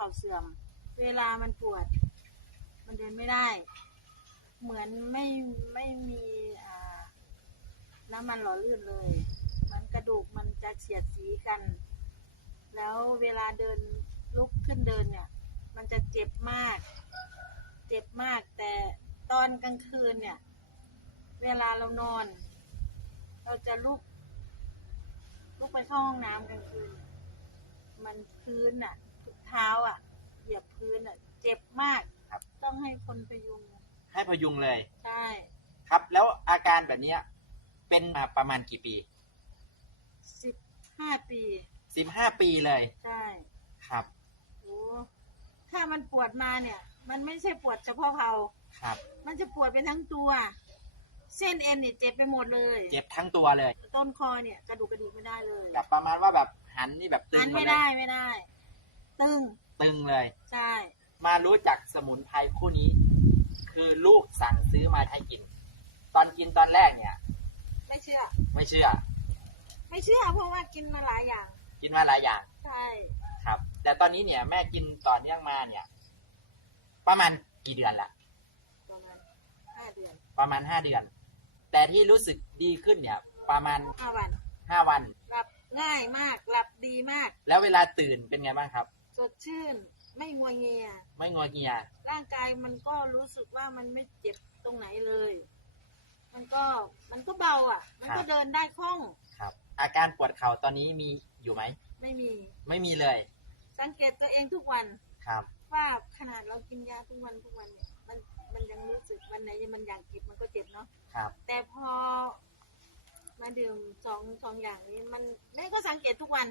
เข่าเสื่อม เวลามันปวด มันเดินไม่ได้ เหมือนไม่ไม่มีน้ำมันหล่อลื่นเลย มันกระดูกมันจะเฉียดสีกัน แล้วเวลาเดินลุกขึ้นเดินเนี่ย มันจะเจ็บมาก เจ็บมาก แต่ตอนกลางคืนเนี่ย เวลาเรานอน เราจะลุกลุกไปเข้าห้องน้ำกลางคืน มันพื้นอะ เท้าอะ เหยียบพื้นอะ เจ็บมากครับ ต้องให้คนพยุงให้พยุงเลย ใช่ครับ แล้วอาการแบบเนี้ยเป็นมาประมาณกี่ปีสิบห้าปี สิบห้าปีเลยใช่ครับ โอ้ถ้ามันปวดมาเนี่ย มันไม่ใช่ปวดเฉพาะเผาครับ มันจะปวดไปทั้งตัว เส้นเอ็นเนี่ยเจ็บไปหมดเลยเจ็บทั้งตัวเลยต้นคอเนี่ยกระดูกกระดิกไม่ได้เลยแบบประมาณว่าแบบหันนี่แบบตึหังนหมไม่ดเลได้ยไม่ได้ ตึงตึงเลย ใช่ มารู้จักสมุนไพรคู่นี้ คือลูกสั่งซื้อมาให้กิน ตอนกินตอนแรกเนี่ย ไม่เชื่อ ไม่เชื่อ ไม่เชื่อเพราะว่ากินมาหลายอย่าง กินมาหลายอย่าง ใช่ ครับ แต่ตอนนี้เนี่ยแม่กินต่อเนื่องมาเนี่ย ประมาณกี่เดือนละประมาณห้าเดือน ประมาณห้าเดือน แต่ที่รู้สึกดีขึ้นเนี่ย ประมาณห้าวันห้าวันหลับง่ายมากหลับดีมาก แล้วเวลาตื่นเป็นไงบ้างครับ สดชื่น ไม่งัวเงีย ไม่งอเงีย ร่างกายมันก็รู้สึกว่ามันไม่เจ็บตรงไหนเลย มันก็มันก็เบาอะ มันก็ครับเดินได้คล่อง ครับ อาการปวดเข่าตอนนี้มีอยู่ไหม ไม่มี ไม่มีเลย สังเกตตัวเองทุกวัน ครับ ว่าขนาดเรากินยาทุกวันทุกวันเนี่ยมันมันยังรู้สึกวันไหนมันอยากเจ็บมันก็เจ็บเนาะ ครับ แต่พอมาดื่มสองสองอย่างนี้มันแม่ก็สังเกตทุกวัน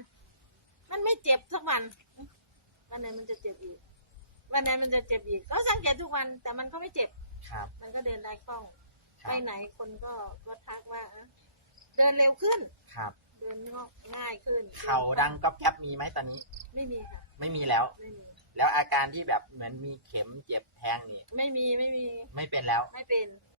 มันไม่เจ็บทุกวัน วันไหนมันจะเจ็บอีก วันไหนมันจะเจ็บอีก ก็สังเกตทุกวันแต่มันก็ไม่เจ็บ ครับ มันก็เดินได้คล่องครัไปบไหนคนก็ก็ทักว่าเอ้อเดินเร็วขึ้น ครับ เดินง่ายขึ้นเข่าดังก๊อบแก๊บมีไหมตอนนี้ ไม่มีค่ะ ไม่มีแล้ว ไม่มี แล้วอาการที่แบบเหมือนมีเข็มเจ็บแทงนี่ ไม่มี ไม่มี ไม่เป็นแล้ว ไม่เป็น